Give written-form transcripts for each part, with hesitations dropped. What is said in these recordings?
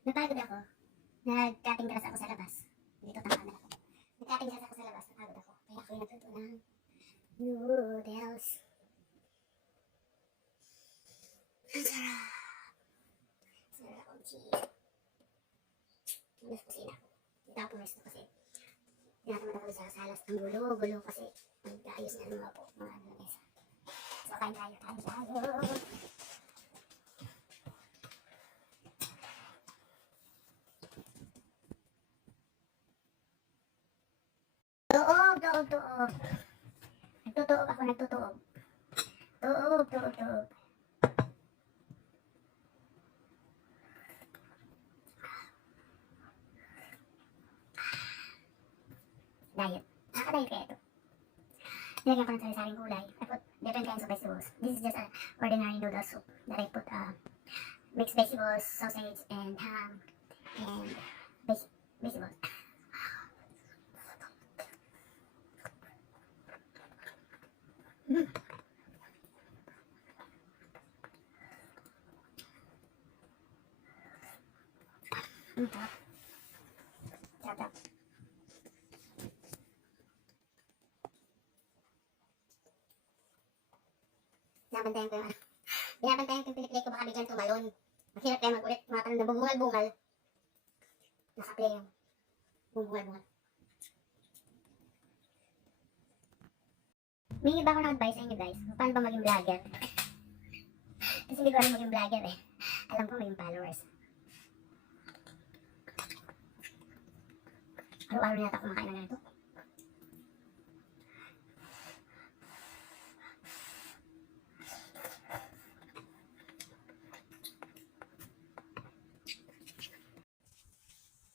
Napagod ako. Nag-cutting grass ako sa labas. Dito tama ako. Nag-cutting grass ako sa labas. Napagod ako. Kaya ako yung nagluto ng noodles. Ang sarap. Sarap ang cheese. Nasa kusina ako. Dito ako pumesto kasi tinatamad ako sa salas. Ang gulo kasi nag-ayos na mga po. Mga mesa. So, kain tayo. Tuog. Nagtutuog ako. Tuog. Diet. Nakaka-diet kaya ito. Nilagyan ko ng sari-saring gulay. I put different kinds of vegetables. This is just an ordinary noodle soup that I put mixed vegetables, sausage, and ham, and vegetables. Sarap. Binabantayan ko yung piniplay ko baka bigyan tumalon. Mahirap kaya mag-ulit tumatalon na bubungal-bungal. Nakaplay yung bubungal-bungal. May iba ako ng advice sa inyo guys. Paano ba maging vlogger? Kasi hindi ko alam maging vlogger eh. Alam ko maging followers. Araw-araw na yata kumakain na ganito.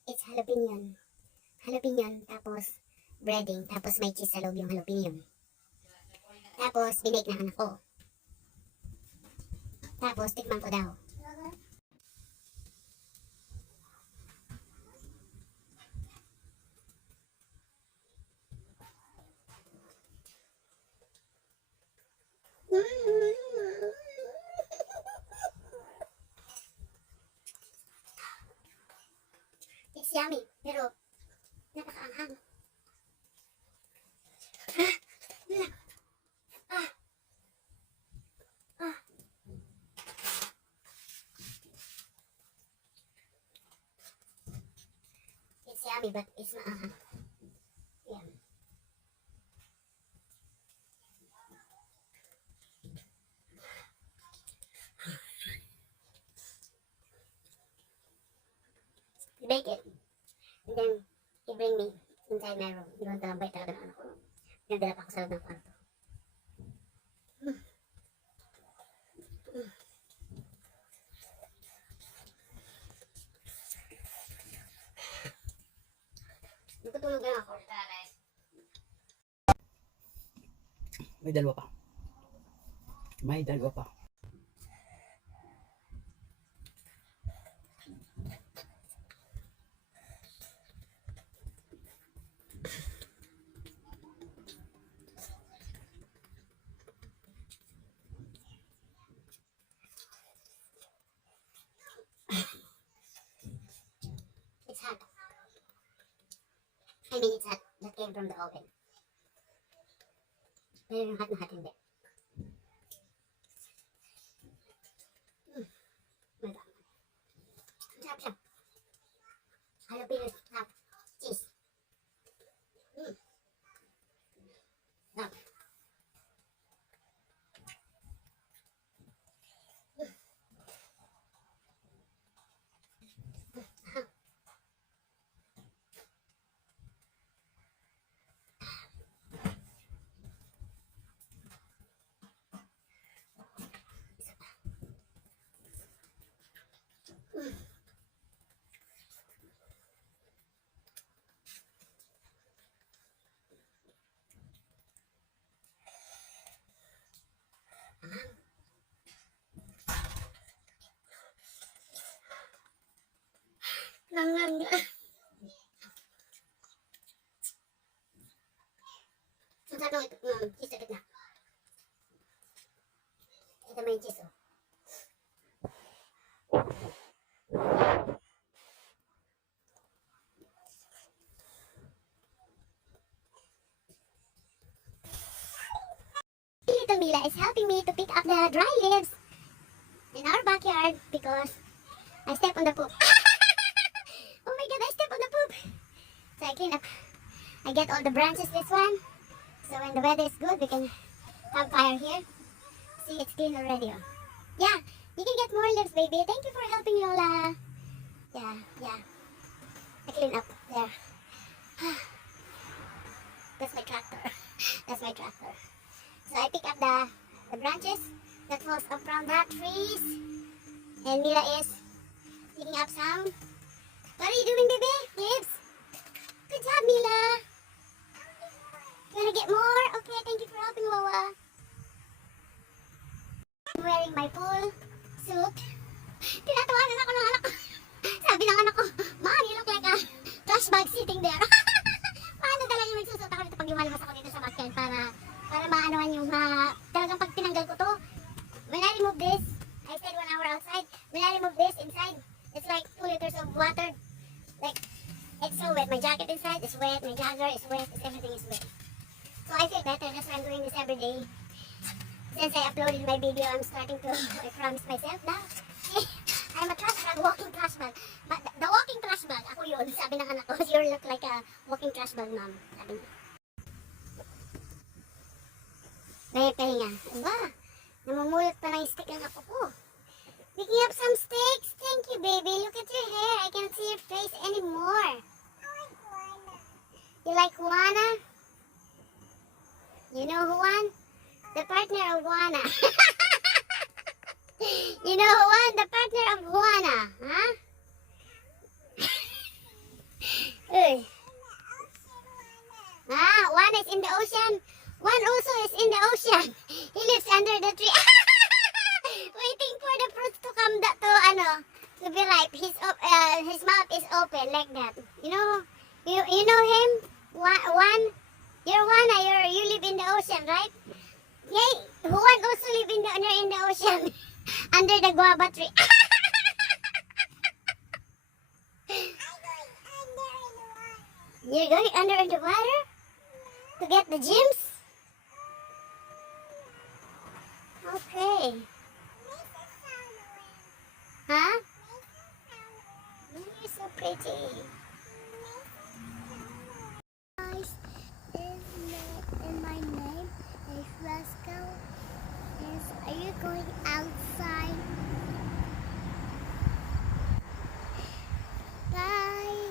It's jalapeno, tapos breading, tapos may cheese sa loob yung jalapeno. Tapos binake na anak ko. Tapos tikman ko daw. It's yummy, pero napakaanghang. It's yummy, but it's maanghang. Yeah. You bake it, and then you bring me inside my room. Yung talambay talaga ng anak ko. Nagdala pa ako sa loob ng kwarto. Nagtutulog lang ako. May dalawa pa. It's hot. I mean, it's hot. That came from the oven. Pero yung hot na hot hindi. Sarap siya. Jalapeno half cheese. Sarap. Mila is helping me to pick up the dry leaves in our backyard because I step on the poop. Oh my god, I step on the poop. So I clean up. I get all the branches this one. So when the weather is good, we can have fire here. See, it's clean already. Oh. Yeah, you can get more leaves, baby. Thank you for helping, Lola. Yeah. I clean up there. That's my tractor. That's my tractor. So I pick up the branches that falls up from the trees. And Mila is picking up some. What are you doing, baby? Leaves? Good job, Mila. You wanna get more? Okay, thank you for helping, Lola. I'm wearing my full suit. Tinatawanan ako ng anak ko. Sabi ng anak ko, Mom, you look like a trash bag sitting there. Paano talaga magsusot ako dito pag lumalabas ako dito sa backyard para maanohan yung talagang pag tinanggal ko to. When I remove this, I stayed 1 hour outside. When I remove this inside, it's like 2 liters of water. Like, it's so wet. My jacket inside is wet. My jogger is wet. Everything is wet. So I feel better. That's why I'm doing this every day. Since I uploaded my video, I'm starting to, I promise myself now. I'm a trash bag, walking trash bag. But the walking trash bag, ako yun. Sabi ng anak ko, you look like a walking trash bag, mom. Sabi niya. Pahinga. Aba, namumulot pa ng stick ang ako ko. Picking up some sticks. Thank you, baby. Look at your hair. I can't see your face anymore. You like Juana? You know Juan? The partner of Juana. You know Juan? The partner of Juana. Huh? Uy. One is in the ocean. One also is in the ocean. He lives under the tree. Waiting for the fruits to come to be ripe. His mouth is open like that. You know him? One? You're Juana. You live in the ocean, right? Yay! Juan also live in the ocean. Under the guava tree. You're going under the water? To get the gems? Okay. Huh? You're so pretty. Guys, my name is Roscoe. Are you going outside? Bye.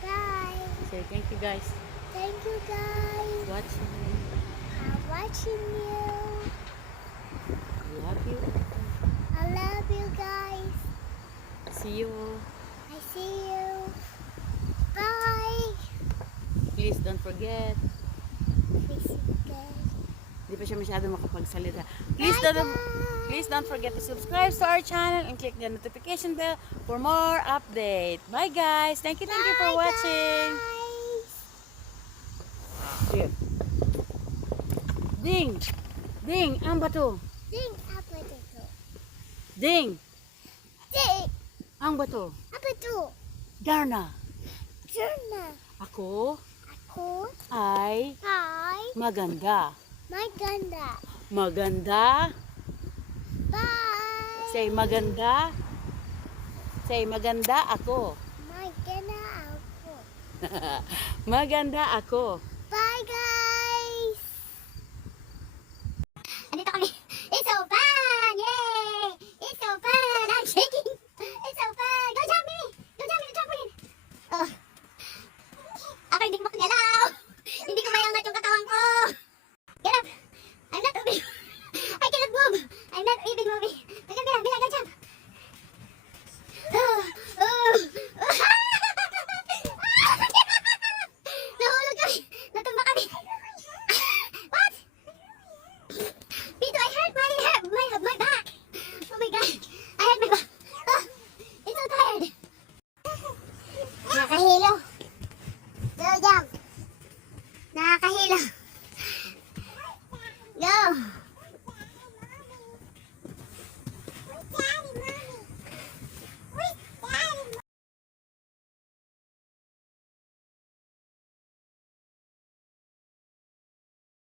Bye. Say thank you guys. Thank you guys. Watching. I'm watching you. Love you. I love you guys. See you. I see you. Bye. Please don't forget. Please, guys. Hindi pa siya masyado makapagsalita. Bye, Please don't forget to subscribe to our channel and click the notification bell for more update. Bye guys. Thank you for watching. Guys. Here. Ding. Ding, ang bato. Ding, apa itu? Ding, Ding, ang bato. apa itu? Darna. Jurnal. Ako Aku, ay hai, maganda. maganda. Maganda. Bye. Say maganda. Say maganda ako. Maganda aku. Maganda ako. Bye guys. Andito kami.